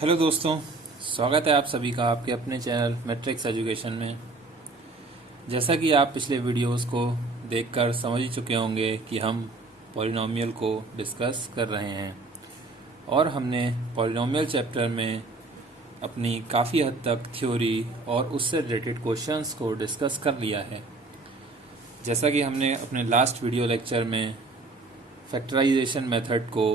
Hello दोस्तों, स्वागत है आप सभी का आपके अपने चैनल मैट्रिक्स एजुकेशन में। जैसा कि आप पिछले वीडियोस को देखकर समझ ही चुके होंगे कि हम पॉलिनॉमियल को डिस्कस कर रहे हैं और हमने पॉलिनॉमियल चैप्टर में अपनी काफ़ी हद तक थ्योरी और उससे रिलेटेड क्वेश्चंस को डिस्कस कर लिया है। जैसा कि हमने अपने लास्ट वीडियो लेक्चर में फैक्टराइजेशन मेथड को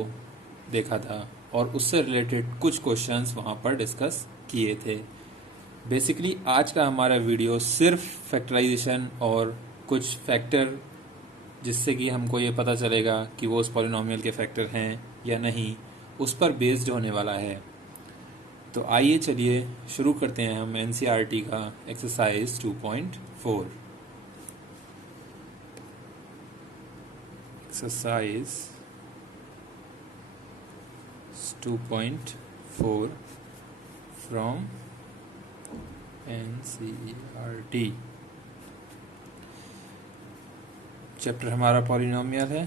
देखा था और उससे रिलेटेड कुछ क्वेश्चंस वहाँ पर डिस्कस किए थे। बेसिकली आज का हमारा वीडियो सिर्फ फैक्टराइजेशन और कुछ फैक्टर जिससे कि हमको ये पता चलेगा कि वो उस पॉलिनॉमियल के फैक्टर हैं या नहीं, उस पर बेस्ड होने वाला है। तो आइए चलिए शुरू करते हैं हम एनसीईआरटी का exercise 2.4। Exercise 2.4 from NCERT। Chapter हमारा पॉलिनॉमियल है।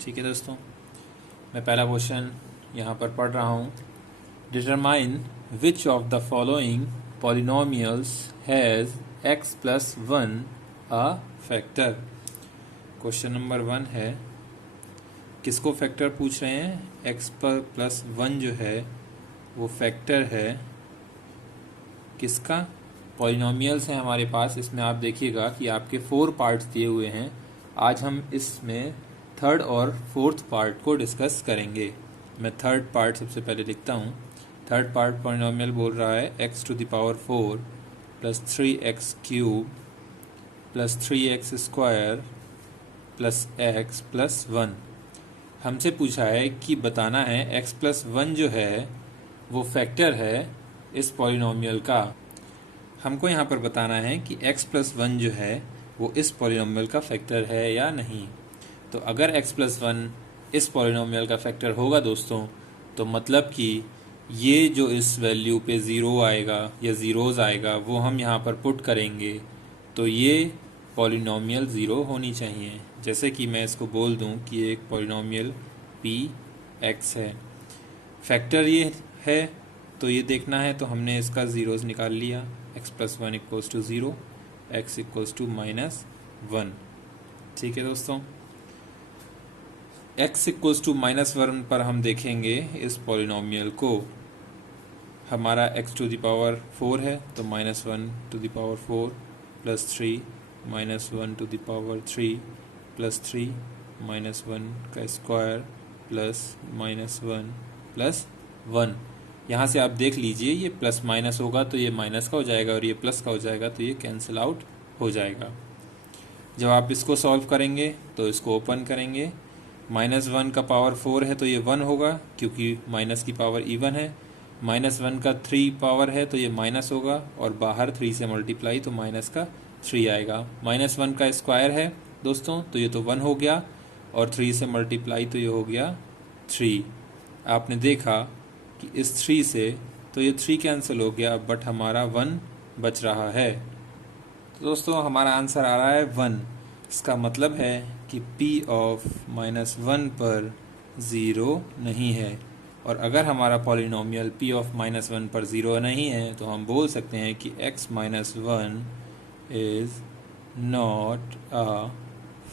ठीक है दोस्तों, मैं पहला क्वेश्चन यहाँ पर पढ़ रहा हूँ। Determine which of the following polynomials has x plus 1 a factor. Question number 1 है, किसको फैक्टर पूछ रहे हैं? x पर प्लस 1 जो है वो फैक्टर है किसका? पॉलिनॉमियल्स हैं हमारे पास। इसमें आप देखिएगा कि आपके 4 पार्ट्स दिए हुए हैं। आज हम इसमें थर्ड और फोर्थ पार्ट को डिस्कस करेंगे। मैं थर्ड पार्ट सबसे पहले लिखता हूँ। थर्ड पार्ट पॉलिनॉमियल बोल रहा है x to the power 4 plus 3x cube plus 3x square plus x plus 1। हमसे पूछा है कि बताना है x प्लस 1 जो है वो फैक्टर है इस पॉलिनॉमियल का। हमको यहाँ पर बताना है कि x प्लस 1 जो है वो इस पॉलिनॉमियल का फैक्टर है या नहीं। तो अगर x प्लस 1 इस पॉलिनॉमियल का फैक्टर होगा दोस्तों, तो मतलब कि ये जो इस वैल्यू पे ज़ीरो आएगा या ज़ीरोज़ आएगा वो हम यहाँ पर पुट करेंगे, तो ये पॉलिनॉमियल ज़ीरो होनी चाहिए। जैसे कि मैं इसको बोल दूं कि ये एक पॉलिनॉमियल पी एक्स है, फैक्टर ये है, तो ये देखना है तो हमने इसका ज़ीरोज़ निकाल लिया। x plus 1 equals to 0, x equals to -1। ठीक है दोस्तों, x इक्वल्स टू -1 पर हम देखेंगे इस पॉलिनॉमियल को। हमारा x टू द पावर 4 है तो -1 to the power 4 plus 3 -1 to the power 3 plus 3 -1 का स्क्वायर प्लस -1 प्लस 1। यहाँ से आप देख लीजिए ये प्लस माइनस होगा तो ये माइनस का हो जाएगा और ये प्लस का हो जाएगा तो ये कैंसिल आउट हो जाएगा। जब आप इसको सॉल्व करेंगे तो इसको ओपन करेंगे। -1 का पावर 4 है तो ये 1 होगा क्योंकि माइनस की पावर इवन है। -1 का 3 पावर है तो ये माइनस होगा और बाहर 3 से मल्टीप्लाई तो माइनस का 3 आएगा। -1 का स्क्वायर है दोस्तों तो ये तो 1 हो गया और 3 से मल्टीप्लाई तो ये हो गया 3। आपने देखा कि इस 3 से तो ये 3 कैंसिल हो गया, बट हमारा 1 बच रहा है। तो दोस्तों हमारा आंसर आ रहा है 1। इसका मतलब है कि p ऑफ -1 पर 0 नहीं है। और अगर हमारा पॉलिनॉमियल p ऑफ -1 पर 0 नहीं है तो हम बोल सकते हैं कि x minus 1 is not a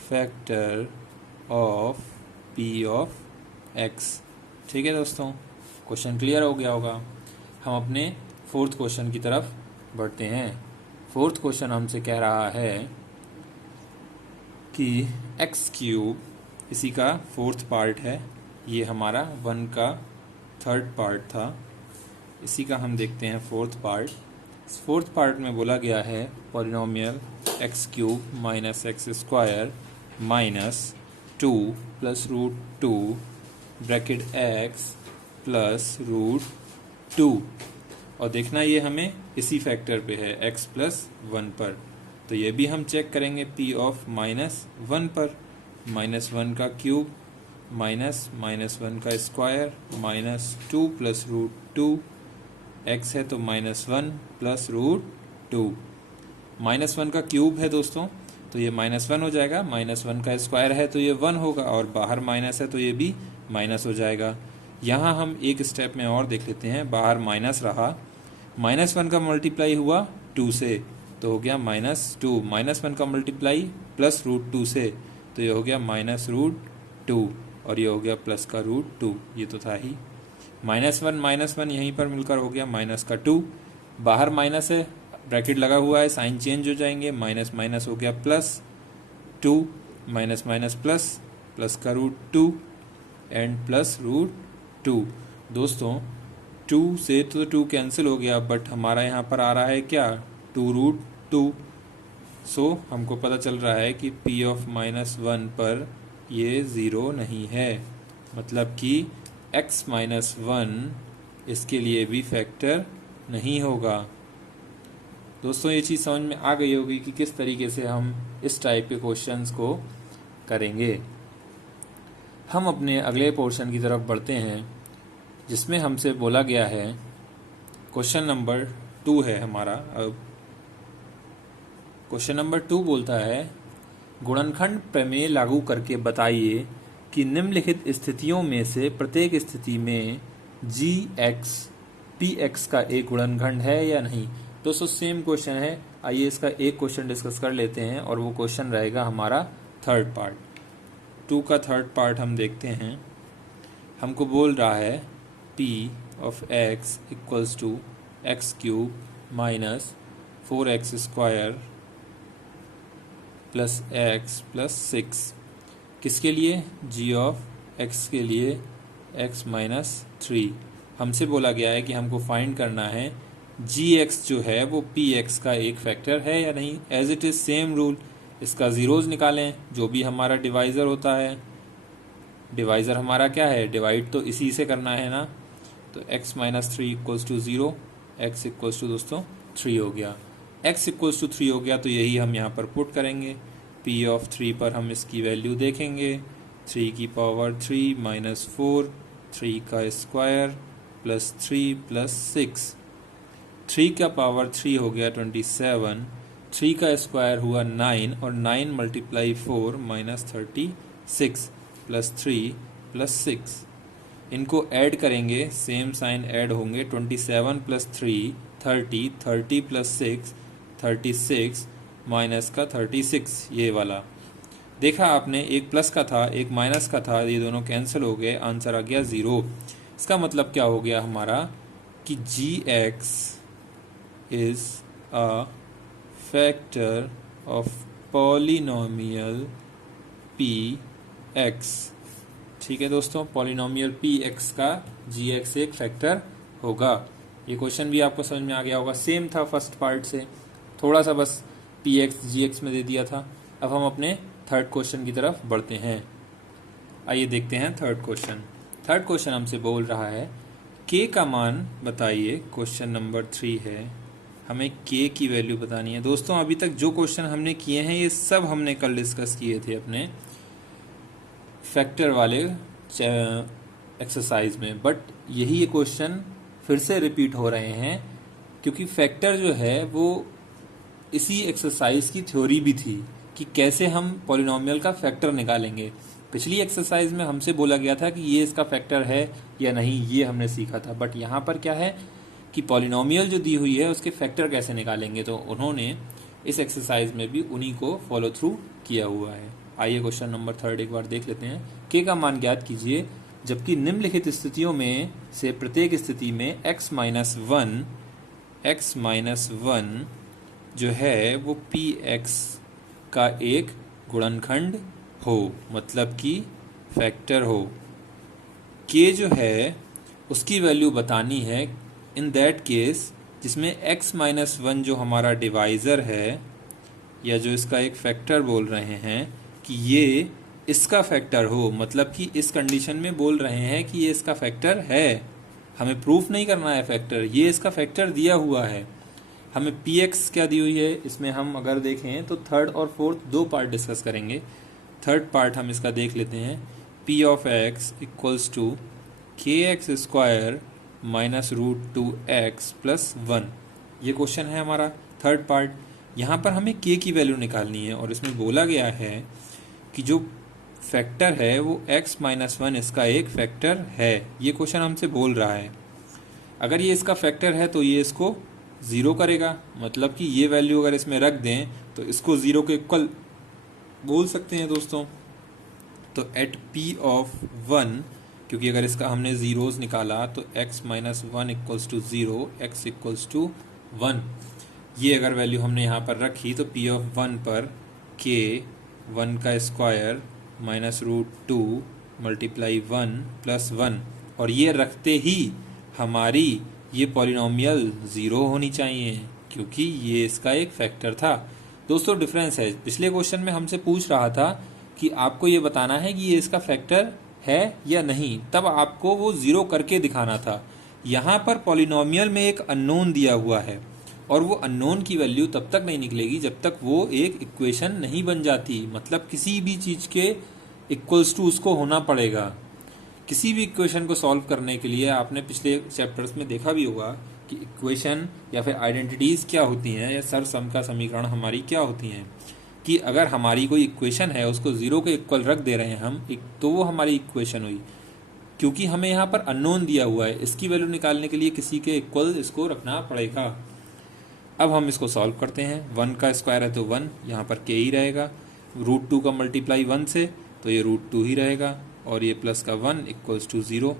factor of p of x। ठीक है दोस्तों, क्वेश्चन क्लियर हो गया होगा। हम अपने फोर्थ क्वेश्चन की तरफ बढ़ते हैं। फोर्थ क्वेश्चन हमसे कह रहा है कि एक्स क्यूब, इसी का फोर्थ पार्ट है, ये हमारा 1 का थर्ड पार्ट था, इसी का हम देखते हैं फोर्थ पार्ट। इस फोर्थ पार्ट में बोला गया है polynomial x cube minus x square minus 2 plus √2 bracket x plus √2, और देखना ये हमें इसी फैक्टर पे है x प्लस 1 पर। तो ये भी हम चेक करेंगे p ऑफ -1 पर। -1 का क्यूब माइनस -1 का स्क्वायर -2 प्लस √2, x है तो -1 प्लस √2। -1 का क्यूब है दोस्तों, तो ये -1 हो जाएगा, -1 का स्क्वायर है तो ये 1 होगा, और बाहर माइनस है तो ये भी माइनस हो जाएगा। यहाँ हम एक स्टेप में और देख लेते हैं, बाहर माइनस रहा, -1 का मल्टीप्लाई हुआ 2 से तो हो गया -2, -1 का मल्टीप्लाई +√2 से तो ये हो गया -√2, और ये हो गया प्लस का √2, ये तो था ही। -1 यहीं पर मिलकर हो गया -2, बाहर माइनस है, ब्रैकेट लगा हुआ है, साइन चेंज हो जाएंगे, माइनस माइनस हो गया +2, माइनस माइनस प्लस का √2 एंड +√2। दोस्तों 2 से तो 2 कैंसिल हो गया, बट हमारा यहाँ पर आ रहा है क्या, 2√2। सो हमको पता चल रहा है कि p ऑफ -1 पर ये 0 नहीं है, मतलब कि x -1 इसके लिए भी फैक्टर नहीं होगा। दोस्तों ये चीज़ समझ में आ गई होगी कि किस तरीके से हम इस टाइप के क्वेश्चंस को करेंगे। हम अपने अगले पोर्शन की तरफ बढ़ते हैं, जिसमें हमसे बोला गया है, क्वेश्चन नंबर 2 है हमारा। अब क्वेश्चन नंबर 2 बोलता है, गुणनखंड प्रमेय लागू करके बताइए कि निम्नलिखित स्थितियों में से प्रत्येक स्थिति में gx px का एक गुणनखंड है या नहीं। दोस्तों सेम क्वेश्चन है, आइए इसका एक क्वेश्चन डिस्कस कर लेते हैं, और वो क्वेश्चन रहेगा हमारा थर्ड पार्ट। 2 का थर्ड पार्ट हम देखते हैं। हमको बोल रहा है p of x equals to x³ minus 4x² plus x plus 6, किसके लिए, g ऑफ x के लिए x माइनस 3। हमसे बोला गया है कि हमको फाइंड करना है gx जो है वो px का एक फैक्टर है या नहीं। As it is same rule, इसका ज़ीरोज़ निकालें, जो भी हमारा डिवाइज़र होता है। डिवाइज़र हमारा क्या है, डिवाइड तो इसी से करना है ना, तो x minus 3 equals to 0, x equals to दोस्तों 3 हो गया। x इक्वल्स टू 3 हो गया तो यही हम यहाँ पर पुट करेंगे। p ऑफ 3 पर हम इसकी वैल्यू देखेंगे, 3 की पावर 3 माइनस 4, 3 का स्क्वायर प्लस 3 प्लस 6, 3 का पावर 3 हो गया 27, 3 का स्क्वायर हुआ 9, और 9 मल्टीप्लाई 4 माइनस 36 प्लस 3 प्लस 6। इनको ऐड करेंगे, सेम साइन ऐड होंगे, 27 प्लस 3 30, 30 प्लस 6 36 माइनस का 36, ये वाला देखा आपने, एक प्लस का था एक माइनस का था, ये दोनों कैंसिल हो गए, आंसर आ गया 0। इसका मतलब क्या हो गया हमारा कि gx is a factor of polynomial px। ठीक है दोस्तों, पॉलिनोमियल px का gx एक फैक्टर होगा। ये क्वेश्चन भी आपको समझ में आ गया होगा, सेम था फर्स्ट पार्ट से, थोड़ा सा बस px gx में दे दिया था। अब हम अपने थर्ड क्वेश्चन की तरफ बढ़ते हैं। आइए देखते हैं थर्ड क्वेश्चन। थर्ड क्वेश्चन हमसे बोल रहा है k का मान बताइए। क्वेश्चन नंबर 3 है, हमें k की वैल्यू बतानी है। दोस्तों अभी तक जो क्वेश्चन हमने किए हैं ये सब हमने कल डिस्कस किए थे अपने फैक्टर वाले एक्सरसाइज में, बट यही ये क्वेश्चन फिर से रिपीट हो रहे हैं, क्योंकि फैक्टर जो है वो इसी एक्सरसाइज की थ्योरी भी थी कि कैसे हम पॉलिनोमियल का फैक्टर निकालेंगे। पिछली एक्सरसाइज में हमसे बोला गया था कि ये इसका फैक्टर है या नहीं, ये हमने सीखा था, बट यहाँ पर क्या है कि पॉलिनोमियल जो दी हुई है उसके फैक्टर कैसे निकालेंगे, तो उन्होंने इस एक्सरसाइज में भी उन्हीं को फॉलो थ्रू किया हुआ है। आइए क्वेश्चन नंबर 3 एक बार देख लेते हैं। k का मान ज्ञात कीजिए जबकि निम्नलिखित स्थितियों में से प्रत्येक स्थिति में x माइनस 1 जो है वो px का एक गुणनखंड हो, मतलब कि फैक्टर हो। k जो है उसकी वैल्यू बतानी है इन दैट केस जिसमें x माइनस 1 जो हमारा डिवाइज़र है, या जो इसका एक फैक्टर बोल रहे हैं कि ये इसका फैक्टर हो, मतलब कि इस कंडीशन में बोल रहे हैं कि ये इसका फैक्टर है। हमें प्रूफ नहीं करना है फैक्टर, ये इसका फैक्टर दिया हुआ है। हमें px क्या दी हुई है, इसमें हम अगर देखें तो थर्ड और फोर्थ दो पार्ट डिस्कस करेंगे। थर्ड पार्ट हम इसका देख लेते हैं। p of x equals to kx² minus √2x plus 1, ये क्वेश्चन है हमारा थर्ड पार्ट। यहाँ पर हमें k की वैल्यू निकालनी है और इसमें बोला गया है कि जो फैक्टर है वो x माइनस 1 इसका एक फैक्टर है। ये क्वेश्चन हमसे बोल रहा है। अगर ये इसका फैक्टर है तो ये इसको ज़ीरो करेगा, मतलब कि ये वैल्यू अगर इसमें रख दें तो इसको ज़ीरो के इक्वल बोल सकते हैं दोस्तों। तो एट p ऑफ 1, क्योंकि अगर इसका हमने ज़ीरोज़ निकाला तो x minus 1 equals to zero, x equals to 1। ये अगर वैल्यू हमने यहाँ पर रखी तो p ऑफ 1 पर k 1 का square minus root 2 multiply 1 plus 1, और ये रखते ही हमारी ये पॉलिनोमियल ज़ीरो होनी चाहिए क्योंकि ये इसका एक फैक्टर था। दोस्तों डिफरेंस है, पिछले क्वेश्चन में हमसे पूछ रहा था कि आपको ये बताना है कि ये इसका फैक्टर है या नहीं, तब आपको वो ज़ीरो करके दिखाना था। यहाँ पर पॉलिनोमियल में एक अननोन दिया हुआ है और वो अननोन की वैल्यू तब तक नहीं निकलेगी जब तक वो एक इक्वेशन नहीं बन जाती। मतलब किसी भी चीज़ के इक्वल्स टू उसको होना पड़ेगा। किसी भी इक्वेशन को सॉल्व करने के लिए आपने पिछले चैप्टर्स में देखा भी होगा कि इक्वेशन या फिर आइडेंटिटीज़ क्या होती हैं या सरसम का समीकरण हमारी क्या होती हैं। कि अगर हमारी कोई इक्वेशन है उसको ज़ीरो के इक्वल रख दे रहे हैं हम, तो वो हमारी इक्वेशन हुई, क्योंकि हमें यहाँ पर अननोन दिया हुआ है। इसकी वैल्यू निकालने के लिए किसी के इक्वल इसको रखना पड़ेगा। अब हम इसको सॉल्व करते हैं। 1 का स्क्वायर है तो 1, यहाँ पर k ही रहेगा। रूट 2 का मल्टीप्लाई 1 से तो ये रूट 2 ही रहेगा, और ये प्लस का 1 इक्वल्स टू 0।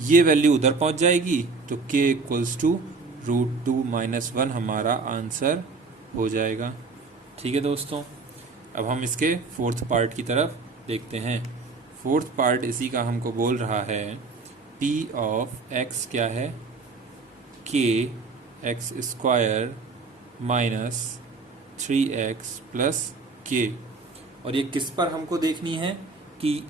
ये वैल्यू उधर पहुँच जाएगी तो k equals to root 2 minus 1 हमारा आंसर हो जाएगा। ठीक है दोस्तों, अब हम इसके फोर्थ पार्ट की तरफ देखते हैं। फोर्थ पार्ट इसी का हमको बोल रहा है p ऑफ x क्या है, k x square minus 3x plus k। और ये किस पर हमको देखनी है कि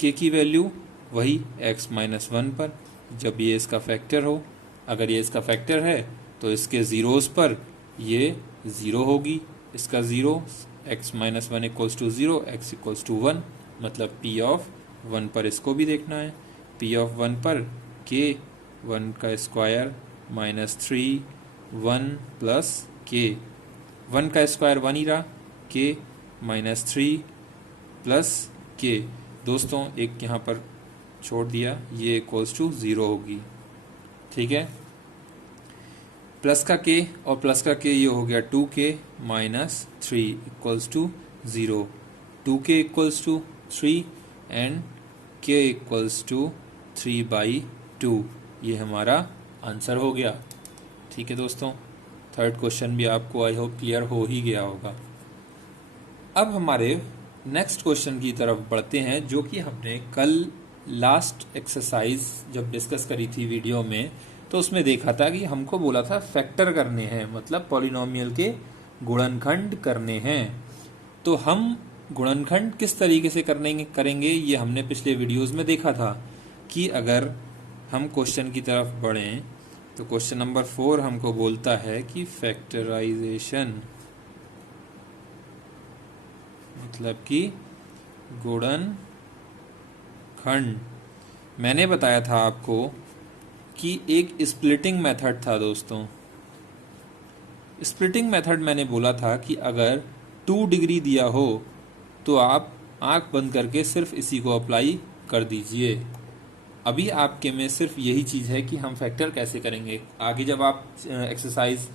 k की वैल्यू वही x माइनस 1 पर, जब ये इसका फैक्टर हो। अगर ये इसका फैक्टर है तो इसके ज़ीरोज़ पर ये ज़ीरो होगी, इसका zero x minus 1 equals to 0, x equals to 1, मतलब p ऑफ 1 पर इसको भी देखना है। p ऑफ 1 पर k 1 का स्क्वायर माइनस 3 1 प्लस k, 1 का स्क्वायर 1 ही रहा, k माइनस 3 प्लस k। दोस्तों एक यहाँ पर छोड़ दिया, ये इक्वल्स टू 0 होगी। ठीक है, प्लस का k और प्लस का k ये हो गया 2k minus 3 equals to 0। 2k equals to 3 and k equals to 3/2। ये हमारा आंसर हो गया। ठीक है दोस्तों, थर्ड क्वेश्चन भी आपको आई होप क्लियर हो ही गया होगा। अब हमारे नेक्स्ट क्वेश्चन की तरफ बढ़ते हैं, जो कि हमने कल लास्ट एक्सरसाइज जब डिस्कस करी थी वीडियो में, तो उसमें देखा था कि हमको बोला था फैक्टर करने हैं, मतलब पॉलिनोमियल के गुणनखंड करने हैं। तो हम गुणनखंड किस तरीके से करेंगे ये हमने पिछले वीडियोस में देखा था कि अगर हम क्वेश्चन की तरफ बढ़ें तो क्वेश्चन नंबर 4 हमको बोलता है कि फैक्टराइजेशन, मतलब कि गुणनखंड। मैंने बताया था आपको कि एक स्प्लिटिंग मेथड था दोस्तों। स्प्लिटिंग मेथड मैंने बोला था कि अगर 2 डिग्री दिया हो तो आप आंख बंद करके सिर्फ इसी को अप्लाई कर दीजिए। अभी आपके में सिर्फ यही चीज़ है कि हम फैक्टर कैसे करेंगे। आगे जब आप एक्सरसाइज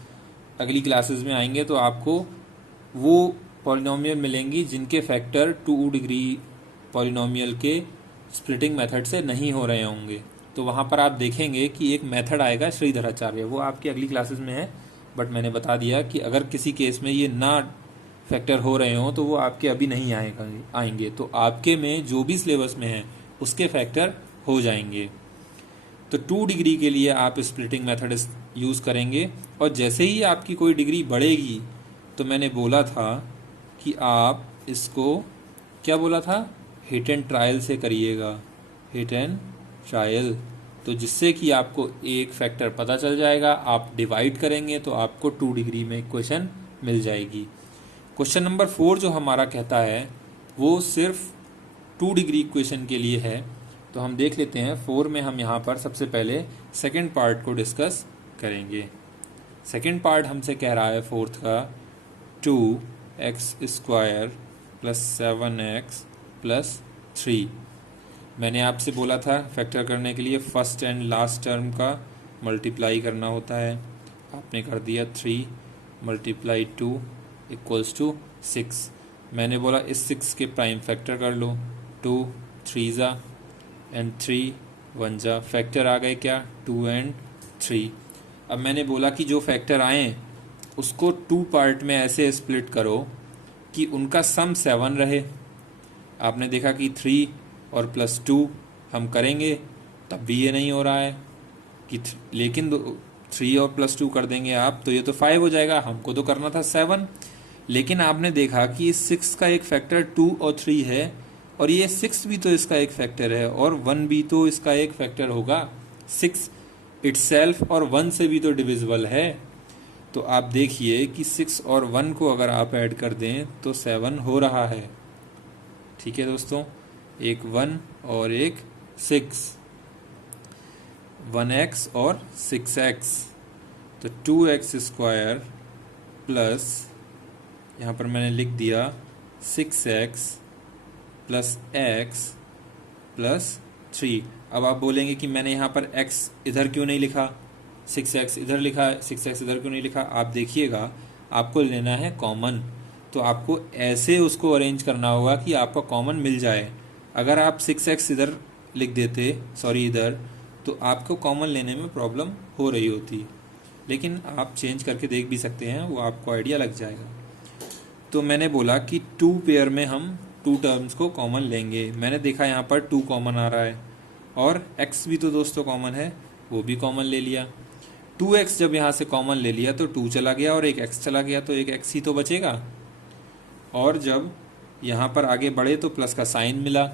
अगली क्लासेस में आएंगे तो आपको वो पॉलिनोमियल मिलेंगी जिनके फैक्टर 2 डिग्री पॉलिनोमियल के स्प्लिटिंग मेथड से नहीं हो रहे होंगे। तो वहाँ पर आप देखेंगे कि एक मेथड आएगा श्रीधराचार्य, वो आपकी अगली क्लासेस में है, बट मैंने बता दिया कि अगर किसी केस में ये ना फैक्टर हो रहे हों तो वो आपके अभी नहीं आएंगे। तो आपके में जो भी सिलेबस में है उसके फैक्टर हो जाएंगे। तो 2 डिग्री के लिए आप स्प्लिटिंग मेथड यूज़ करेंगे, और जैसे ही आपकी कोई डिग्री बढ़ेगी तो मैंने बोला था कि आप इसको क्या बोला था, हिट एंड ट्रायल से करिएगा, हिट एंड ट्रायल। तो जिससे कि आपको एक फैक्टर पता चल जाएगा, आप डिवाइड करेंगे तो आपको 2 डिग्री में इक्वेशन मिल जाएगी। क्वेश्चन नंबर 4 जो हमारा कहता है वो सिर्फ 2 डिग्री इक्वेशन के लिए है। तो हम देख लेते हैं 4 में हम यहाँ पर सबसे पहले सेकंड पार्ट को डिस्कस करेंगे। सेकेंड पार्ट हमसे कह रहा है फोर्थ का 2x² प्लस 7x प्लस 3। मैंने आपसे बोला था फैक्टर करने के लिए फर्स्ट एंड लास्ट टर्म का मल्टीप्लाई करना होता है। आपने कर दिया 3 × 2 = 6। मैंने बोला इस 6 के प्राइम फैक्टर कर लो। 2 3 ज़ा एंड 3 1 ज़ा, फैक्टर आ गए क्या 2 एंड 3। अब मैंने बोला कि जो फैक्टर आए उसको 2 पार्ट में ऐसे स्प्लिट करो कि उनका सम 7 रहे। आपने देखा कि 3 और +2 हम करेंगे तब भी ये नहीं हो रहा है कि लेकिन 3 और +2 कर देंगे आप तो ये तो 5 हो जाएगा। हमको तो करना था 7, लेकिन आपने देखा कि 6 का एक फैक्टर 2 और 3 है और ये 6 भी तो इसका एक फैक्टर है और 1 भी तो इसका एक फैक्टर होगा। 6 इटसेल्फ और 1 से भी तो डिविजिबल है। तो आप देखिए कि 6 और 1 को अगर आप ऐड कर दें तो 7 हो रहा है। ठीक है दोस्तों, एक 1 और एक 6, 1x और 6x, तो 2x² प्लस यहाँ पर मैंने लिख दिया 6x प्लस x प्लस 3। अब आप बोलेंगे कि मैंने यहाँ पर x इधर क्यों नहीं लिखा, 6x इधर लिखा है, 6x इधर क्यों नहीं लिखा। आप देखिएगा आपको लेना है कॉमन, तो आपको ऐसे उसको अरेंज करना होगा कि आपका कॉमन मिल जाए। अगर आप 6x इधर लिख देते, सॉरी इधर, तो आपको कॉमन लेने में प्रॉब्लम हो रही होती। लेकिन आप चेंज करके देख भी सकते हैं, वो आपको आइडिया लग जाएगा। तो मैंने बोला कि 2 पेयर में हम 2 टर्म्स को कॉमन लेंगे। मैंने देखा यहाँ पर 2 कॉमन आ रहा है और x भी तो दोस्तों कॉमन है, वो भी कॉमन ले लिया। 2x जब यहाँ से कॉमन ले लिया तो 2 चला गया और एक x चला गया, तो एक x ही तो बचेगा। और जब यहाँ पर आगे बढ़े तो प्लस का साइन मिला।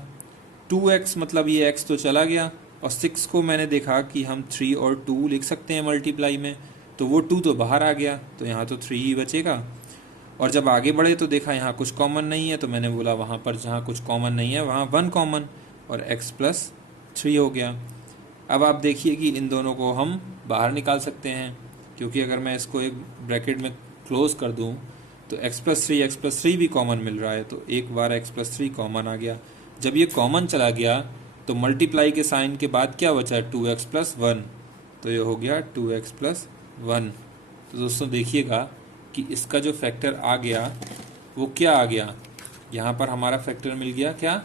2x मतलब ये x तो चला गया और 6 को मैंने देखा कि हम 3 और 2 लिख सकते हैं मल्टीप्लाई में, तो वो 2 तो बाहर आ गया, तो यहाँ तो 3 ही बचेगा। और जब आगे बढ़े तो देखा यहाँ कुछ कॉमन नहीं है, तो मैंने बोला वहाँ पर जहाँ कुछ कॉमन नहीं है वहाँ 1 कॉमन और x प्लस 3 हो गया। अब आप देखिए कि इन दोनों को हम बाहर निकाल सकते हैं, क्योंकि अगर मैं इसको एक ब्रैकेट में क्लोज कर दूँ तो x प्लस 3 भी कॉमन मिल रहा है, तो एक बार x प्लस 3 कॉमन आ गया। जब ये कॉमन चला गया तो मल्टीप्लाई के साइन के बाद क्या बचा, 2x प्लस 1, तो ये हो गया 2x प्लस 1। तो दोस्तों देखिएगा कि इसका जो फैक्टर आ गया वो क्या आ गया, यहाँ पर हमारा फैक्टर मिल गया क्या,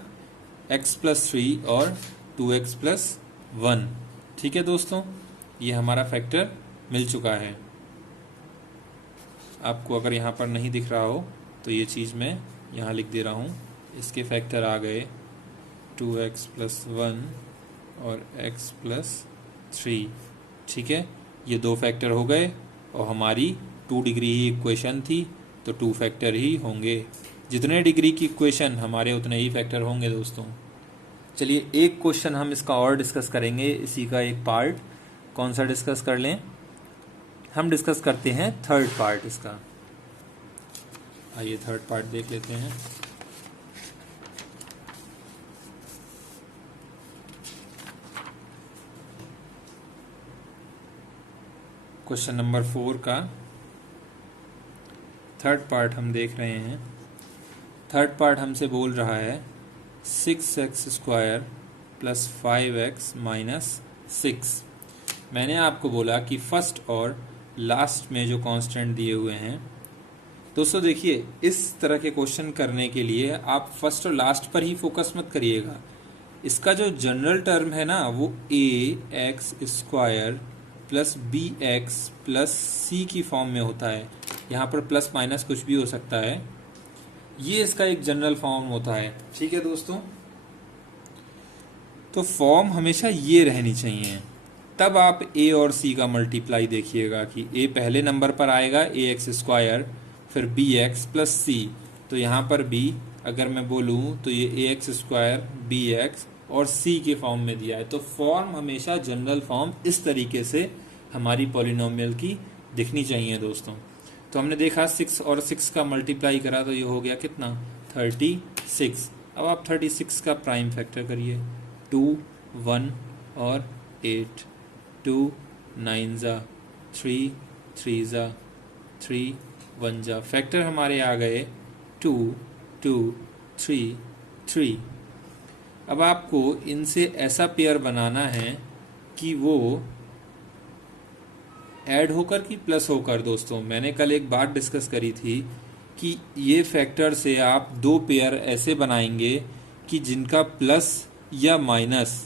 x प्लस 3 और 2x प्लस 1। ठीक है दोस्तों, ये हमारा फैक्टर मिल चुका है। आपको अगर यहाँ पर नहीं दिख रहा हो तो ये चीज़ मैं यहाँ लिख दे रहा हूँ। इसके फैक्टर आ गए 2x प्लस 1 और x प्लस 3। ठीक है, ये 2 फैक्टर हो गए और हमारी 2 डिग्री ही इक्वेशन थी, तो 2 फैक्टर ही होंगे। जितने डिग्री की इक्वेशन हमारे उतने ही फैक्टर होंगे दोस्तों। चलिए एक क्वेश्चन हम इसका और डिस्कस करेंगे, इसी का एक पार्ट। कौन सा डिस्कस कर लें, हम डिस्कस करते हैं थर्ड पार्ट इसका। आइए थर्ड पार्ट देख लेते हैं। क्वेश्चन नंबर 4 का थर्ड पार्ट हम देख रहे हैं। थर्ड पार्ट हमसे बोल रहा है 6x² प्लस 5x माइनस 6। मैंने आपको बोला कि फर्स्ट और लास्ट में जो कांस्टेंट दिए हुए हैं, दोस्तों देखिए इस तरह के क्वेश्चन करने के लिए आप फर्स्ट और लास्ट पर ही फोकस मत करिएगा। इसका जो जनरल टर्म है ना वो ax² plus bx plus c की फॉर्म में होता है। यहाँ पर प्लस माइनस कुछ भी हो सकता है, ये इसका एक जनरल फॉर्म होता है। ठीक है दोस्तों, तो फॉर्म हमेशा ये रहनी चाहिए। तब आप a और c का मल्टीप्लाई देखिएगा कि a पहले नंबर पर आएगा ax², फिर bx प्लस c। तो यहाँ पर b अगर मैं बोलूँ तो ये ax² bx और c के फॉर्म में दिया है। तो फॉर्म हमेशा जनरल फॉर्म इस तरीके से हमारी पॉलिनोमियल की दिखनी चाहिए दोस्तों। तो हमने देखा 6 और 6 का मल्टीप्लाई करा तो ये हो गया कितना, 36। अब आप 36 का प्राइम फैक्टर करिए, 2 1 और 8, 2 9 ज़ा 3 3 ज़ा 3, 1 ज़ा, फैक्टर हमारे आ गए 2, 2, 3, 3। अब आपको इनसे ऐसा पेयर बनाना है कि वो ऐड होकर कि प्लस होकर। दोस्तों मैंने कल एक बात डिस्कस करी थी कि ये फैक्टर से आप दो पेयर ऐसे बनाएंगे कि जिनका प्लस या माइनस,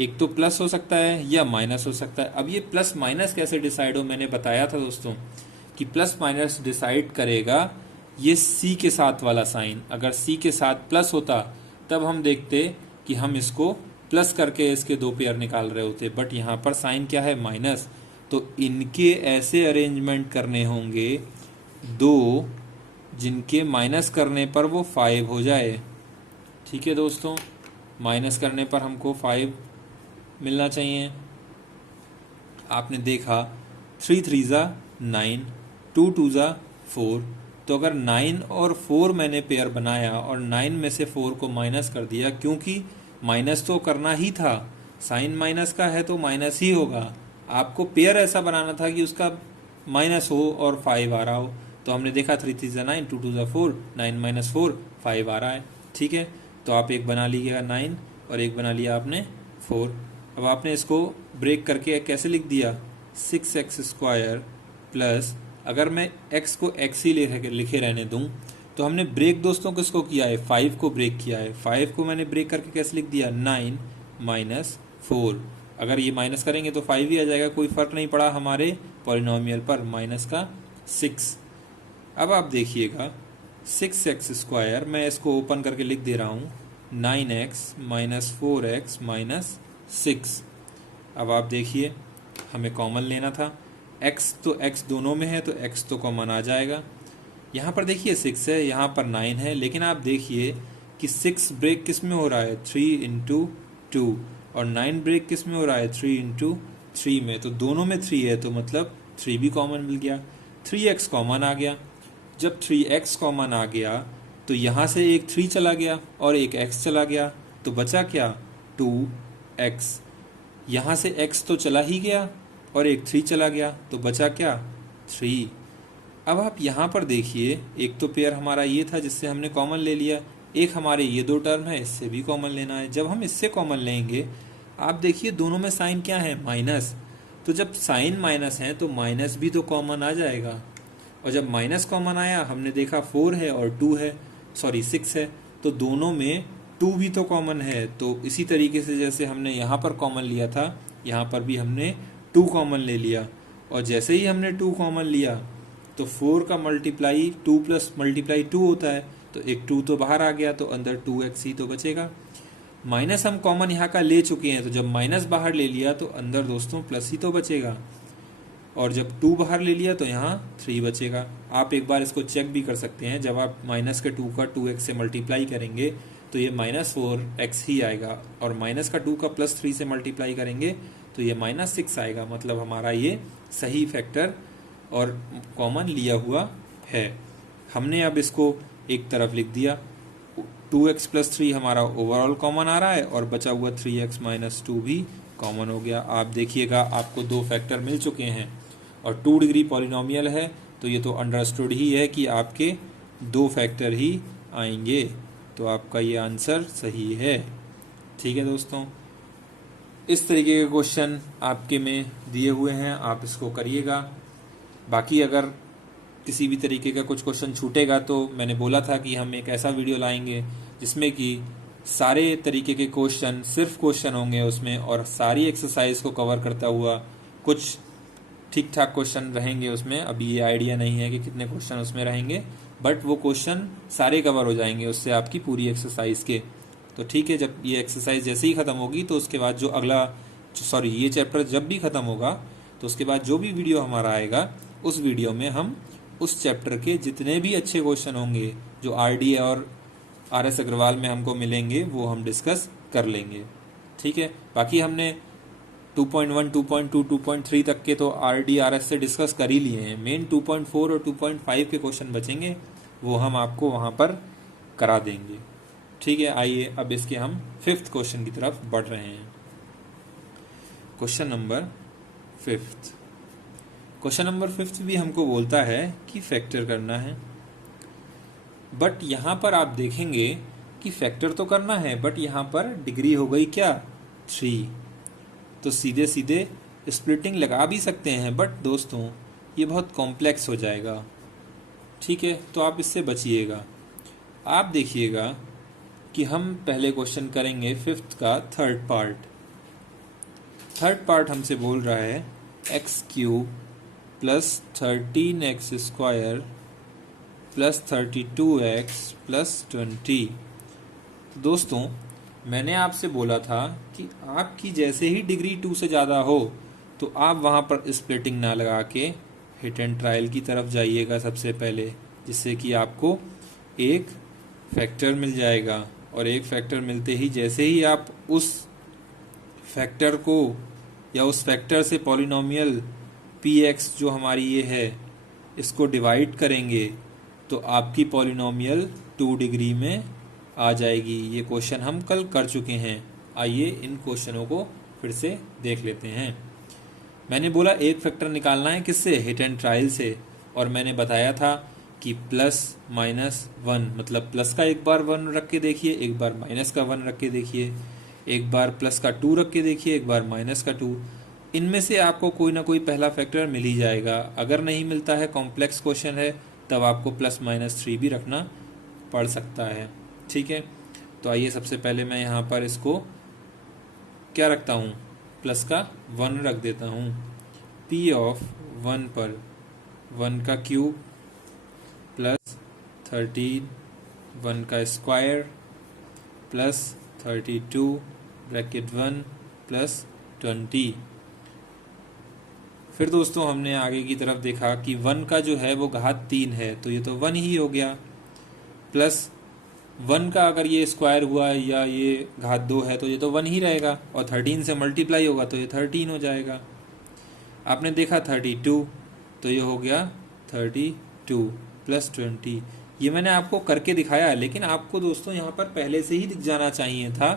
एक तो प्लस हो सकता है या माइनस हो सकता है। अब ये प्लस माइनस कैसे डिसाइड हो, मैंने बताया था दोस्तों कि प्लस माइनस डिसाइड करेगा ये सी के साथ वाला साइन। अगर सी के साथ प्लस होता तब हम देखते कि हम इसको प्लस करके इसके दो पेयर निकाल रहे होते, बट यहाँ पर साइन क्या है, माइनस। तो इनके ऐसे अरेंजमेंट करने होंगे दो जिनके माइनस करने पर वो 5 हो जाए। ठीक है दोस्तों, माइनस करने पर हमको 5 मिलना चाहिए। आपने देखा 3 3 ज़ा 9, 2 2 ज़ा 4। तो अगर 9 और 4 मैंने पेयर बनाया और 9 में से 4 को माइनस कर दिया, क्योंकि माइनस तो करना ही था, साइन माइनस का है तो माइनस ही होगा। आपको पेयर ऐसा बनाना था कि उसका माइनस हो और 5 आ रहा हो। तो हमने देखा 3 3 ज़ा 9, 2 2 ज़ा 4, 9 माइनस 4, 5 आ रहा है। ठीक है, तो आप एक बना लीजिएगा 9 और एक बना लिया आपने 4। अब आपने इसको ब्रेक करके कैसे लिख दिया, 6x² प्लस, अगर मैं x को x ही लिखे रहने दूं तो हमने ब्रेक दोस्तों किसको किया है, 5 को ब्रेक किया है। 5 को मैंने ब्रेक करके कैसे लिख दिया, 9 माइनस 4। अगर ये माइनस करेंगे तो 5 ही आ जाएगा, कोई फर्क नहीं पड़ा हमारे पॉलिनोमियल पर, माइनस का 6। अब आप देखिएगा 6x², मैं इसको ओपन करके लिख दे रहा हूँ 9x माइनस 4x माइनस 6। अब आप देखिए हमें कॉमन लेना था, x तो x दोनों में है तो x तो कॉमन आ जाएगा। यहाँ पर देखिए 6 है, यहाँ पर 9 है, लेकिन आप देखिए कि 6 ब्रेक किस में हो रहा है, 3 इंटू 2, और 9 ब्रेक किस में हो रहा है, 3 इंटू 3 में। तो दोनों में 3 है तो मतलब 3 भी कॉमन मिल गया, 3x कॉमन आ गया। जब 3x कॉमन आ गया तो यहाँ से एक 3 चला गया और एक x चला गया, तो बचा क्या, 2x। यहाँ से x तो चला ही गया और एक 3 चला गया, तो बचा क्या, 3। अब आप यहाँ पर देखिए, एक तो पेयर हमारा ये था जिससे हमने कॉमन ले लिया, एक हमारे ये दो टर्म है, इससे भी कॉमन लेना है। जब हम इससे कॉमन लेंगे, आप देखिए दोनों में साइन क्या है, माइनस। तो जब साइन माइनस है तो माइनस भी तो कॉमन आ जाएगा, और जब माइनस कॉमन आया हमने देखा 4 है और 2 है, सॉरी 6 है, तो दोनों में 2 भी तो कॉमन है। तो इसी तरीके से जैसे हमने यहाँ पर कॉमन लिया था, यहाँ पर भी हमने 2 कॉमन ले लिया, और जैसे ही हमने 2 कॉमन लिया तो 4 का मल्टीप्लाई 2 प्लस मल्टीप्लाई 2 होता है, तो एक 2 तो बाहर आ गया, तो अंदर 2x ही तो बचेगा। माइनस हम कॉमन यहाँ का ले चुके हैं, तो जब माइनस बाहर ले लिया तो अंदर दोस्तों प्लस ही तो बचेगा, और जब 2 बाहर ले लिया तो यहाँ 3 बचेगा। आप एक बार इसको चेक भी कर सकते हैं, जब आप माइनस के 2 का 2x से मल्टीप्लाई करेंगे तो ये -4x ही आएगा, और माइनस का 2 का +3 से मल्टीप्लाई करेंगे तो ये -6 आएगा। मतलब हमारा ये सही फैक्टर और कॉमन लिया हुआ है। हमने अब इसको एक तरफ लिख दिया, 2x + 3 हमारा ओवरऑल कॉमन आ रहा है, और बचा हुआ 3x - 2 भी कॉमन हो गया। आप देखिएगा आपको दो फैक्टर मिल चुके हैं, और 2 डिग्री पॉलिनोमियल है तो ये तो अंडरस्टूड ही है कि आपके दो फैक्टर ही आएंगे, तो आपका ये आंसर सही है। ठीक है दोस्तों, इस तरीके के क्वेश्चन आपके में दिए हुए हैं, आप इसको करिएगा। बाकी अगर किसी भी तरीके का कुछ क्वेश्चन छूटेगा तो मैंने बोला था कि हम एक ऐसा वीडियो लाएंगे जिसमें कि सारे तरीके के क्वेश्चन, सिर्फ क्वेश्चन होंगे उसमें, और सारी एक्सरसाइज को कवर करता हुआ कुछ ठीक ठाक क्वेश्चन रहेंगे उसमें। अभी ये आइडिया नहीं है कि कितने क्वेश्चन उसमें रहेंगे, बट वो क्वेश्चन सारे कवर हो जाएंगे उससे आपकी पूरी एक्सरसाइज के। तो ठीक है, जब ये एक्सरसाइज जैसे ही ख़त्म होगी तो उसके बाद जो अगला, सॉरी ये चैप्टर जब भी ख़त्म होगा तो उसके बाद जो भी वीडियो हमारा आएगा उस वीडियो में हम उस चैप्टर के जितने भी अच्छे क्वेश्चन होंगे जो RD और RS अग्रवाल में हमको मिलेंगे वो हम डिस्कस कर लेंगे। ठीक है, बाकी हमने 2.1, 2.2, 2.3 तक के तो RD RS से डिस्कस कर ही लिए हैं। मेन 2.4 और 2.5 के क्वेश्चन बचेंगे, वो हम आपको वहाँ पर करा देंगे। ठीक है, आइए अब इसके हम 5th क्वेश्चन की तरफ बढ़ रहे हैं। Question number 5th, question number 5 भी हमको बोलता है कि फैक्टर करना है, बट यहाँ पर आप देखेंगे कि फैक्टर तो करना है बट यहाँ पर डिग्री हो गई क्या 3। तो सीधे सीधे स्प्लिटिंग लगा भी सकते हैं, बट दोस्तों ये बहुत कॉम्प्लेक्स हो जाएगा, ठीक है, तो आप इससे बचिएगा। आप देखिएगा कि हम पहले क्वेश्चन करेंगे 5th का थर्ड पार्ट हमसे बोल रहा है x³ plus 13x² plus 32x plus 20। दोस्तों मैंने आपसे बोला था कि आपकी जैसे ही डिग्री 2 से ज़्यादा हो तो आप वहाँ पर स्प्लिटिंग ना लगा के हिट एंड ट्रायल की तरफ जाइएगा सबसे पहले, जिससे कि आपको एक फैक्टर मिल जाएगा। और एक फैक्टर मिलते ही जैसे ही आप उस फैक्टर को या उस फैक्टर से पॉलिनोमियल px जो हमारी ये है इसको डिवाइड करेंगे तो आपकी पॉलिनोमियल 2 डिग्री में आ जाएगी। ये क्वेश्चन हम कल कर चुके हैं। आइए इन क्वेश्चनों को फिर से देख लेते हैं। मैंने बोला एक फैक्टर निकालना है किससे, हिट एंड ट्रायल से, और मैंने बताया था कि प्लस माइनस 1 मतलब प्लस का एक बार 1 रख के देखिए, एक बार माइनस का 1 रख के देखिए, एक बार प्लस का 2 रख के देखिए, एक बार माइनस का 2। इनमें से आपको कोई ना कोई पहला फैक्टर मिल ही जाएगा। अगर नहीं मिलता है, कॉम्प्लेक्स क्वेश्चन है, तब आपको प्लस माइनस 3 भी रखना पड़ सकता है, ठीक है। तो आइए सबसे पहले मैं यहाँ पर इसको क्या रखता हूँ, प्लस का 1 रख देता हूँ। p ऑफ 1 पर 1 का क्यूब प्लस 13 1 का स्क्वायर प्लस 32 ब्रैकेट 1 प्लस 20। फिर दोस्तों हमने आगे की तरफ देखा कि 1 का जो है वो घात 3 है, तो ये तो 1 ही हो गया, प्लस 1 का अगर ये स्क्वायर हुआ या ये घात 2 है तो ये तो 1 ही रहेगा, और 13 से मल्टीप्लाई होगा तो ये 13 हो जाएगा। आपने देखा 32, तो ये हो गया 32 प्लस 20। ये मैंने आपको करके दिखाया, लेकिन आपको दोस्तों यहाँ पर पहले से ही दिख जाना चाहिए था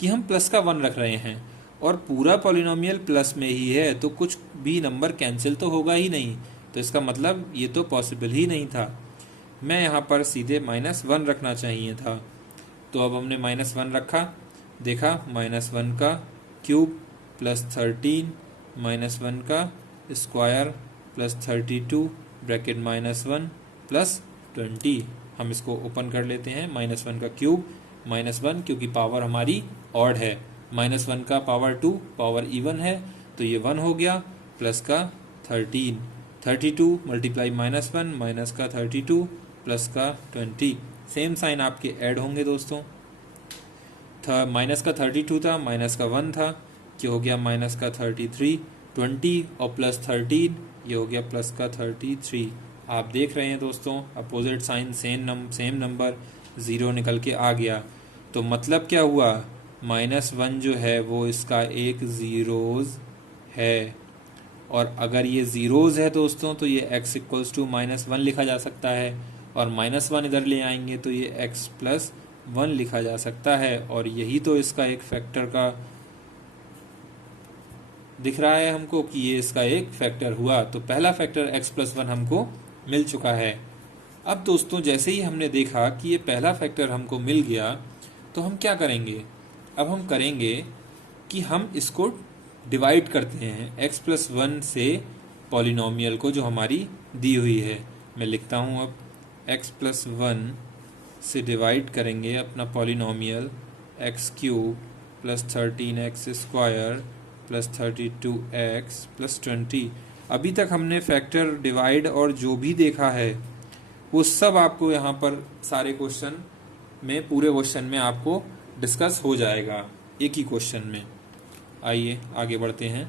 कि हम प्लस का 1 रख रहे हैं और पूरा पॉलिनोमियल प्लस में ही है, तो कुछ भी नंबर कैंसिल तो होगा ही नहीं, तो इसका मतलब ये तो पॉसिबल ही नहीं था। मैं यहाँ पर सीधे -1 रखना चाहिए था, तो अब हमने -1 रखा, देखा -1 का क्यूब प्लस 13 -1 का स्क्वायर प्लस 32 ब्रैकेट -1 प्लस 20। हम इसको ओपन कर लेते हैं। -1 का क्यूब -1 क्योंकि पावर हमारी ऑड है, -1 का पावर 2 पावर इवन है, तो ये 1 हो गया, प्लस का 13 32 मल्टीप्लाई -1 माइनस का 32 प्लस का 20। सेम साइन आपके ऐड होंगे दोस्तों। माइनस का 32 था, माइनस का 1 था, ये हो गया माइनस का 33, 20 और प्लस 13 ये हो गया प्लस का 33। आप देख रहे हैं दोस्तों अपोजिट साइन सेम नंबर 0 निकल के आ गया। तो मतलब क्या हुआ, -1 जो है वो इसका एक ज़ीरोज़ है, और अगर ये ज़ीरोज़ है दोस्तों तो ये x इक्वल्स टू -1 लिखा जा सकता है, और -1 इधर ले आएंगे तो ये x प्लस 1 लिखा जा सकता है। और यही तो इसका एक फैक्टर का दिख रहा है हमको कि ये इसका एक फैक्टर हुआ। तो पहला फैक्टर x प्लस 1 हमको मिल चुका है। अब दोस्तों जैसे ही हमने देखा कि ये पहला फैक्टर हमको मिल गया, तो हम क्या करेंगे, अब हम करेंगे कि हम इसको डिवाइड करते हैं x प्लस 1 से पॉलिनोमियल को जो हमारी दी हुई है। मैं लिखता हूँ अब x प्लस 1 से डिवाइड करेंगे अपना polynomial x³ plus 13x square plus 32x plus 20। अभी तक हमने फैक्टर डिवाइड और जो भी देखा है वो सब आपको यहाँ पर सारे क्वेश्चन में, पूरे क्वेश्चन में आपको डिस्कस हो जाएगा एक ही क्वेश्चन में। आइए आगे बढ़ते हैं।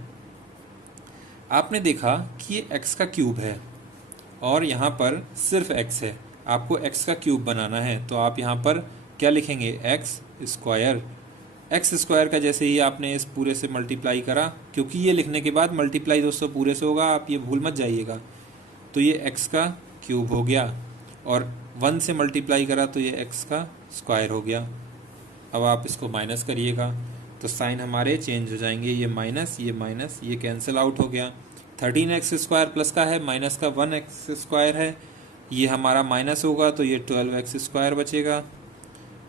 आपने देखा कि ये x का क्यूब है और यहाँ पर सिर्फ x है, आपको x का क्यूब बनाना है, तो आप यहाँ पर क्या लिखेंगे, x स्क्वायर। x स्क्वायर का जैसे ही आपने इस पूरे से मल्टीप्लाई करा, क्योंकि ये लिखने के बाद मल्टीप्लाई दोस्तों पूरे से होगा, आप ये भूल मत जाइएगा, तो ये x का क्यूब हो गया, और 1 से मल्टीप्लाई करा तो ये x का स्क्वायर हो गया। अब आप इसको माइनस करिएगा तो साइन हमारे चेंज हो जाएंगे, ये माइनस ये कैंसिल आउट हो गया, 13x² प्लस का है, माइनस का 1x² है, ये हमारा माइनस होगा तो ये 12x² बचेगा,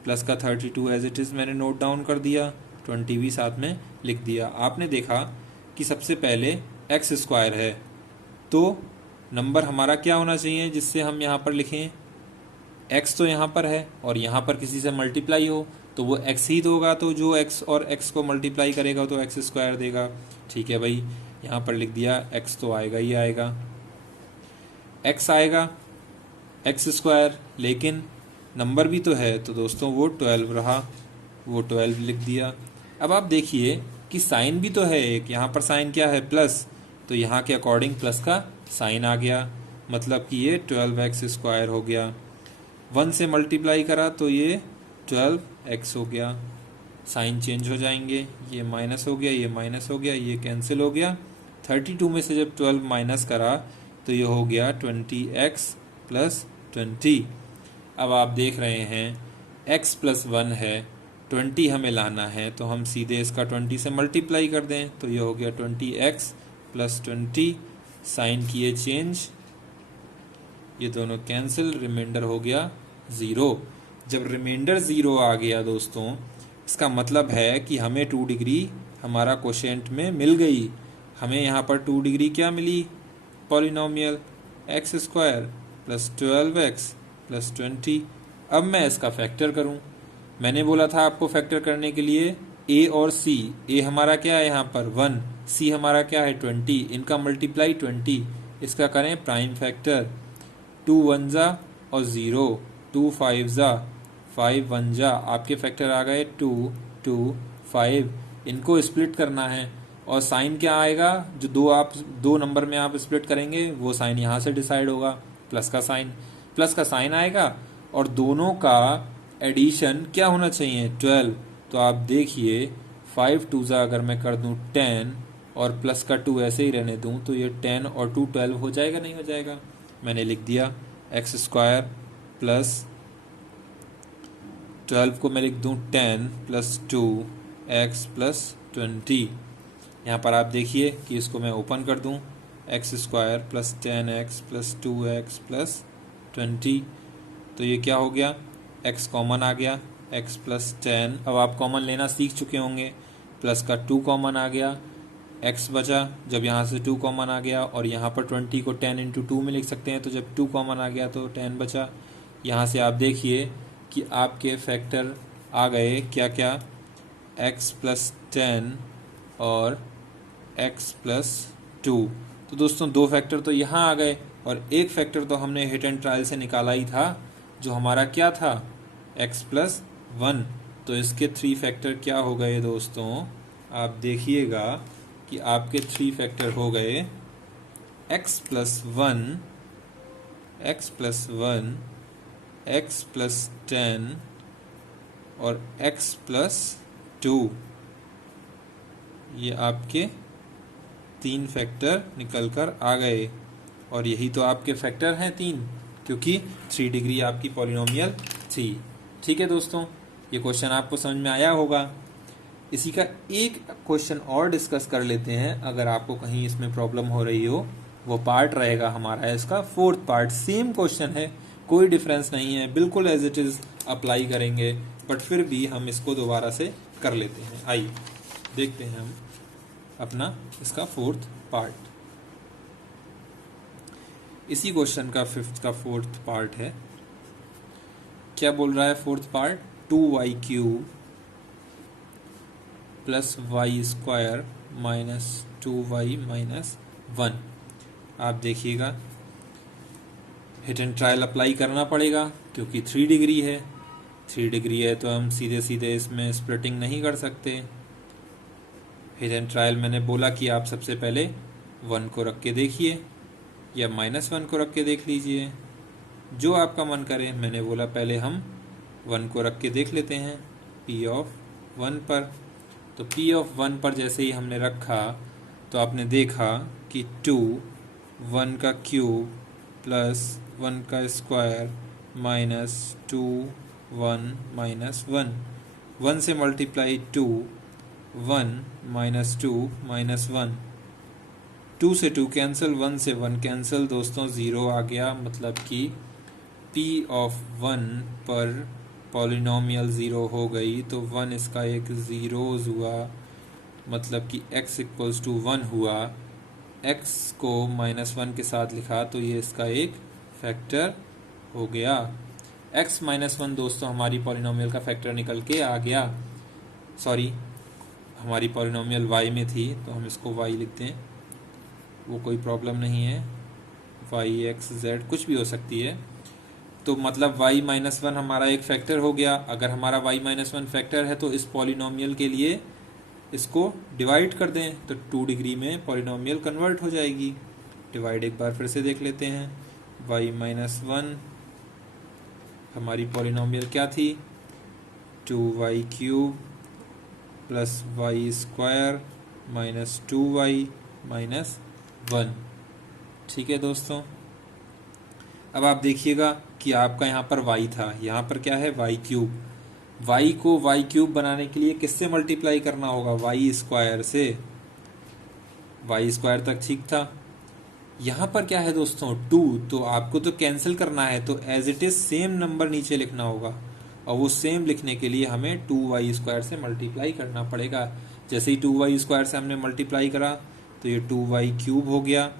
प्लस का 32 एज इट इज़ मैंने नोट डाउन कर दिया, 20 भी साथ में लिख दिया। आपने देखा कि सबसे पहले x² है, तो नंबर हमारा क्या होना चाहिए जिससे हम यहाँ पर लिखें, x तो यहाँ पर है और यहाँ पर किसी से मल्टीप्लाई हो तो वो x ही तो होगा, तो जो x और x को मल्टीप्लाई करेगा तो x² देगा। ठीक है भाई, यहाँ पर लिख दिया, x तो आएगा ही आएगा, x आएगा x², लेकिन नंबर भी तो है तो दोस्तों वो 12 रहा, वो 12 लिख दिया। अब आप देखिए कि साइन भी तो है एक, यहाँ पर साइन क्या है, प्लस, तो यहाँ के अकॉर्डिंग प्लस का साइन आ गया, मतलब कि ये 12x² हो गया। 1 से मल्टीप्लाई करा तो ये 12x हो गया, साइन चेंज हो जाएंगे, ये माइनस हो गया, ये माइनस हो गया, ये कैंसिल हो गया। 32 में से जब 12 माइनस करा तो ये हो गया 20x + 20। अब आप देख रहे हैं x + 1 है, 20 हमें लाना है, तो हम सीधे इसका 20 से मल्टीप्लाई कर दें तो ये हो गया 20x + 20, साइन किए चेंज, ये दोनों कैंसिल, रिमाइंडर हो गया 0। जब रिमाइंडर 0 आ गया दोस्तों, इसका मतलब है कि हमें 2 डिग्री हमारा क्वोशिएंट में मिल गई। हमें यहाँ पर 2 डिग्री क्या मिली, पॉलिनोमियल x² + 12x + 20। अब मैं इसका फैक्टर करूँ, मैंने बोला था आपको फैक्टर करने के लिए a और c, a हमारा क्या है यहाँ पर 1, c हमारा क्या है 20, इनका मल्टीप्लाई 20, इसका करें प्राइम फैक्टर, 2 1 जा और 0, 2 5 जा, 5 1 जा, आपके फैक्टर आ गए 2 2 5, इनको स्प्लिट करना है और साइन क्या आएगा, जो दो नंबर में आप स्प्लिट करेंगे वो साइन यहाँ से डिसाइड होगा, प्लस का साइन आएगा और दोनों का एडिशन क्या होना चाहिए 12। तो आप देखिए 5 2 जा अगर मैं कर दूं 10 और प्लस का 2 ऐसे ही रहने दूं तो ये 10 और 2 12 हो जाएगा, नहीं हो जाएगा। मैंने लिख दिया x² + 12 को मैं लिख दूं 10 + 2x + 20। यहाँ पर आप देखिए कि इसको मैं ओपन कर दूं, x² + 10x + 2x + 20, तो ये क्या हो गया, x कॉमन आ गया, x + 10, अब आप कॉमन लेना सीख चुके होंगे, प्लस का 2 कॉमन आ गया, x बचा, जब यहाँ से 2 कॉमन आ गया और यहाँ पर 20 को 10 × 2 में लिख सकते हैं, तो जब 2 कॉमन आ गया तो 10 बचा। यहाँ से आप देखिए कि आपके फैक्टर आ गए क्या क्या, x + 10 और x + 2। तो दोस्तों 2 फैक्टर तो यहाँ आ गए और एक फैक्टर तो हमने हिट एंड ट्रायल से निकाला ही था, जो हमारा क्या था, x + 1। तो इसके 3 फैक्टर क्या हो गए दोस्तों, आप देखिएगा कि आपके 3 फैक्टर हो गए x + 1, x + 1, x + 10 और x + 2। ये आपके 3 फैक्टर निकल कर आ गए और यही तो आपके फैक्टर हैं 3, क्योंकि 3 डिग्री आपकी पॉलिनोमियल थी। ठीक है दोस्तों, ये क्वेश्चन आपको समझ में आया होगा। इसी का एक क्वेश्चन और डिस्कस कर लेते हैं, अगर आपको कहीं इसमें प्रॉब्लम हो रही हो, वो पार्ट रहेगा हमारा इसका 4th पार्ट। सेम क्वेश्चन है, कोई डिफरेंस नहीं है, बिल्कुल एज इट इज़ अप्लाई करेंगे, बट फिर भी हम इसको दोबारा से कर लेते हैं। आइए देखते हैं हम अपना इसका 4th पार्ट। इसी क्वेश्चन का 5th का 4th पार्ट है। क्या बोल रहा है 4th part, 2y³ + y² - 2y - 1। आप देखिएगा हिट एंड ट्रायल अप्लाई करना पड़ेगा, क्योंकि 3 डिग्री है, 3 डिग्री है तो हम सीधे सीधे इसमें स्प्लिटिंग नहीं कर सकते। हिट एंड ट्रायल मैंने बोला कि आप सबसे पहले 1 को रख के देखिए या -1 को रख के देख लीजिए, जो आपका मन करे। मैंने बोला पहले हम 1 को रख के देख लेते हैं P(1) पर। तो P(1) पर जैसे ही हमने रखा तो आपने देखा कि 2 1 का क्यूब प्लस 1 का स्क्वायर माइनस 2 1 माइनस 1, 1 से मल्टीप्लाई 2, 1 माइनस 2 माइनस 1, 2 से 2 कैंसिल, 1 से 1 कैंसिल दोस्तों, 0 आ गया। मतलब कि p ऑफ 1 पर पॉलिनोमियल 0 हो गई, तो 1 इसका एक ज़ीरोज़ हुआ, मतलब कि x इक्वल्स टू 1 हुआ। x को -1 के साथ लिखा तो ये इसका एक फैक्टर हो गया। x -1 दोस्तों हमारी पॉलिनोमियल का फैक्टर निकल के आ गया। सॉरी, हमारी पॉलिनोमियल y में थी तो हम इसको y लिखते हैं, वो कोई प्रॉब्लम नहीं है। y x z कुछ भी हो सकती है। तो मतलब y -1 हमारा एक फैक्टर हो गया। अगर हमारा y -1 फैक्टर है तो इस पॉलिनोमियल के लिए इसको डिवाइड कर दें तो 2 डिग्री में पॉलिनोमियल कन्वर्ट हो जाएगी। डिवाइड एक बार फिर से देख लेते हैं। y -1 हमारी पॉलिनोमियल क्या थी, 2y³ plus y square minus 2y minus 1। ठीक है दोस्तों, अब आप देखिएगा कि आपका यहाँ पर y था, यहाँ पर क्या है y³। y को y³ बनाने के लिए किससे मल्टीप्लाई करना होगा, y स्क्वायर से। y स्क्वायर तक ठीक था। यहाँ पर क्या है दोस्तों 2, तो आपको तो कैंसिल करना है, तो as it is same number नीचे लिखना होगा, और वो सेम लिखने के लिए हमें 2y स्क्वायर से मल्टीप्लाई करना पड़ेगा। जैसे ही 2y स्क्वायर से हमने मल्टीप्लाई करा तो ये 2y³ हो गया।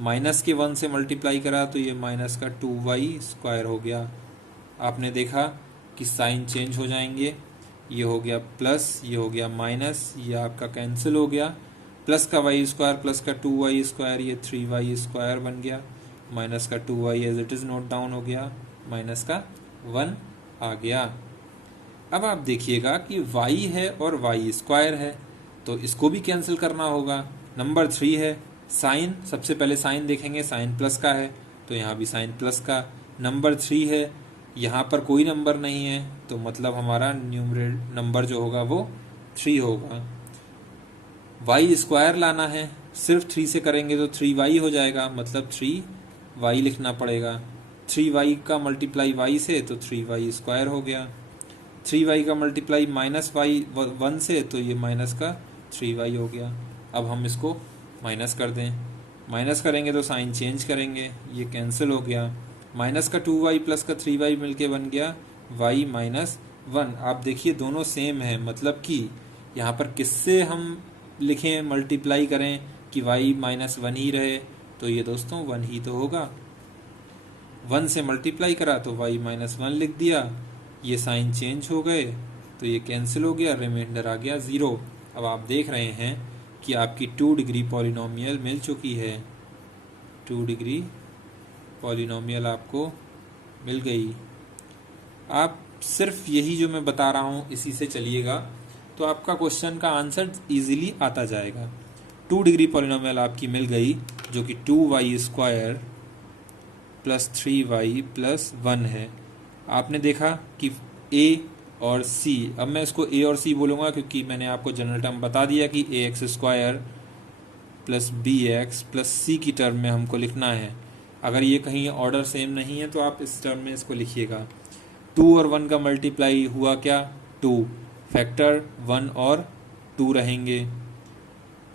माइनस के 1 से मल्टीप्लाई करा तो ये माइनस का 2y स्क्वायर हो गया। आपने देखा कि साइन चेंज हो जाएंगे, ये हो गया प्लस, ये हो गया माइनस, ये आपका कैंसिल हो गया। प्लस का y स्क्वायर प्लस का 2y स्क्वायर, ये 3y स्क्वायर बन गया। माइनस का 2y as it is note down हो गया, माइनस का 1 आ गया। अब आप देखिएगा कि y है और y स्क्वायर है, तो इसको भी कैंसिल करना होगा। नंबर 3 है, साइन, सबसे पहले साइन देखेंगे, साइन प्लस का है तो यहाँ भी साइन प्लस का। नंबर 3 है, यहाँ पर कोई नंबर नहीं है तो मतलब हमारा न्यूमरेटर नंबर जो होगा वो 3 होगा। y स्क्वायर लाना है, सिर्फ 3 से करेंगे तो 3y हो जाएगा, मतलब 3y लिखना पड़ेगा। 3y का मल्टीप्लाई y से तो 3y स्क्वायर हो गया। 3y का मल्टीप्लाई माइनस y 1 से तो ये माइनस का 3y हो गया। अब हम इसको माइनस कर दें, माइनस करेंगे तो साइन चेंज करेंगे, ये कैंसिल हो गया। माइनस का 2y प्लस का 3y मिलके बन गया y -1। आप देखिए दोनों सेम है, मतलब कि यहाँ पर किससे हम लिखें, मल्टीप्लाई करें कि y -1 ही रहे, तो ये दोस्तों 1 ही तो होगा। 1 से मल्टीप्लाई करा तो y -1 लिख दिया, ये साइन चेंज हो गए तो ये कैंसिल हो गया, रिमाइंडर आ गया 0। अब आप देख रहे हैं कि आपकी 2 डिग्री पॉलिनोमियल मिल चुकी है। 2 डिग्री पॉलिनोमियल आपको मिल गई। आप सिर्फ यही जो मैं बता रहा हूँ इसी से चलिएगा तो आपका क्वेश्चन का आंसर इजीली आता जाएगा। 2 डिग्री पॉलिनोमियल आपकी मिल गई जो कि 2y square plus 3y plus 1 है। आपने देखा कि a और c, अब मैं इसको a और c बोलूँगा क्योंकि मैंने आपको जनरल टर्म बता दिया कि ax square plus bx plus c की टर्म में हमको लिखना है। अगर ये कहीं ऑर्डर सेम नहीं है तो आप इस टर्म में इसको लिखिएगा। 2 और 1 का मल्टीप्लाई हुआ क्या, 2, फैक्टर 1 और 2 रहेंगे।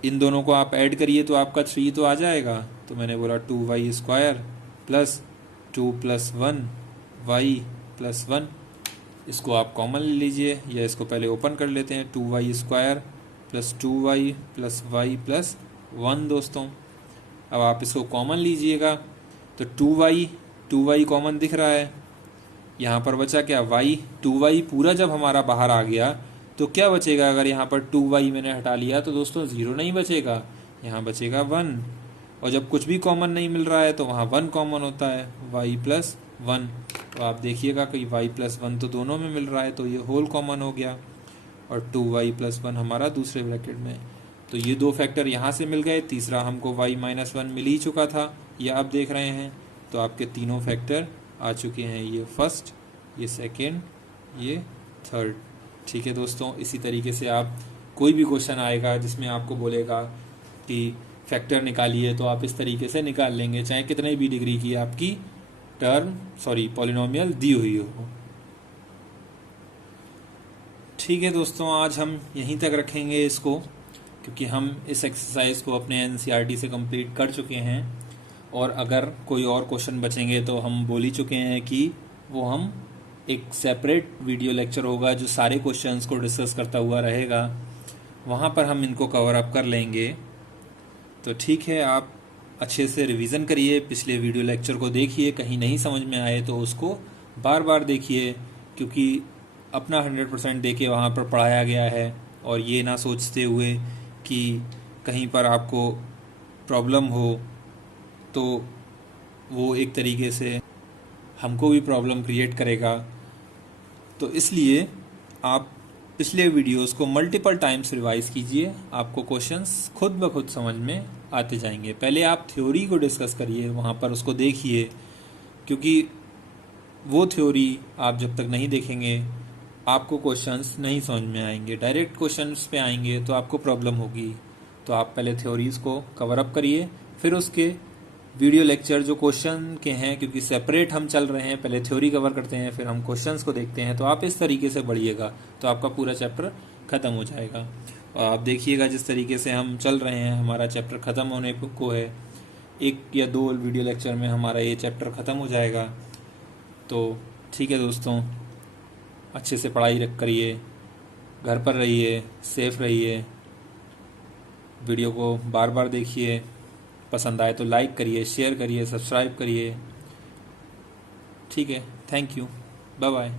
इन दोनों को आप ऐड करिए तो आपका 3 तो आ जाएगा, तो मैंने बोला 2y square plus 2 plus 1 y plus 1। इसको आप कॉमन ले लीजिए, या इसको पहले ओपन कर लेते हैं। 2y square plus 2y plus y plus 1 दोस्तों। अब आप इसको कॉमन लीजिएगा तो 2y कॉमन दिख रहा है, यहाँ पर बचा क्या y। 2y पूरा जब हमारा बाहर आ गया तो क्या बचेगा, अगर यहाँ पर 2y मैंने हटा लिया तो दोस्तों 0 नहीं बचेगा, यहाँ बचेगा 1। और जब कुछ भी कॉमन नहीं मिल रहा है तो वहाँ 1 कॉमन होता है, y प्लस 1। तो आप देखिएगा कि y प्लस 1 तो दोनों में मिल रहा है तो ये होल कॉमन हो गया, और 2y प्लस 1 हमारा दूसरे ब्रैकेट में। तो ये 2 फैक्टर यहाँ से मिल गए, तीसरा हमको y -1 मिल ही चुका था, ये आप देख रहे हैं। तो आपके तीनों फैक्टर आ चुके हैं, ये फर्स्ट, ये सेकेंड, ये थर्ड। ठीक है दोस्तों, इसी तरीके से आप कोई भी क्वेश्चन आएगा जिसमें आपको बोलेगा कि फैक्टर निकालिए तो आप इस तरीके से निकाल लेंगे, चाहे कितने भी डिग्री की आपकी पॉलिनोमियल दी हुई हो। ठीक है दोस्तों, आज हम यहीं तक रखेंगे इसको। क्योंकि हम इस एक्सरसाइज को अपने एनसीईआरटी से कंप्लीट कर चुके हैं, और अगर कोई और क्वेश्चन बचेंगे तो हम बोल ही चुके हैं कि वो हम एक सेपरेट वीडियो लेक्चर होगा जो सारे क्वेश्चंस को डिस्कस करता हुआ रहेगा, वहाँ पर हम इनको कवर अप कर लेंगे। तो ठीक है, आप अच्छे से रिवीजन करिए, पिछले वीडियो लेक्चर को देखिए, कहीं नहीं समझ में आए तो उसको बार बार देखिए, क्योंकि अपना 100% देके वहाँ पर पढ़ाया गया है। और ये ना सोचते हुए कि कहीं पर आपको प्रॉब्लम हो तो वो एक तरीके से हमको भी प्रॉब्लम क्रिएट करेगा। तो इसलिए आप पिछले वीडियोस को मल्टीपल टाइम्स रिवाइज कीजिए, आपको क्वेश्चंस खुद ब खुद समझ में आते जाएंगे। पहले आप थ्योरी को डिस्कस करिए, वहाँ पर उसको देखिए, क्योंकि वो थ्योरी आप जब तक नहीं देखेंगे आपको क्वेश्चंस नहीं समझ में आएंगे। डायरेक्ट क्वेश्चंस पे आएंगे तो आपको प्रॉब्लम होगी। तो आप पहले थ्योरीज को कवर अप करिए, फिर उसके वीडियो लेक्चर जो क्वेश्चन के हैं, क्योंकि सेपरेट हम चल रहे हैं, पहले थ्योरी कवर करते हैं फिर हम क्वेश्चंस को देखते हैं। तो आप इस तरीके से बढ़िएगा तो आपका पूरा चैप्टर ख़त्म हो जाएगा। और आप देखिएगा जिस तरीके से हम चल रहे हैं, हमारा चैप्टर ख़त्म होने को है, 1 या 2 वीडियो लेक्चर में हमारा ये चैप्टर ख़त्म हो जाएगा। तो ठीक है दोस्तों, अच्छे से पढ़ाई करिए, घर पर रहिए, सेफ रहिए, वीडियो को बार बार देखिए, पसंद आए तो लाइक करिए, शेयर करिए, सब्सक्राइब करिए। ठीक है, थैंक यू, बाय बाय।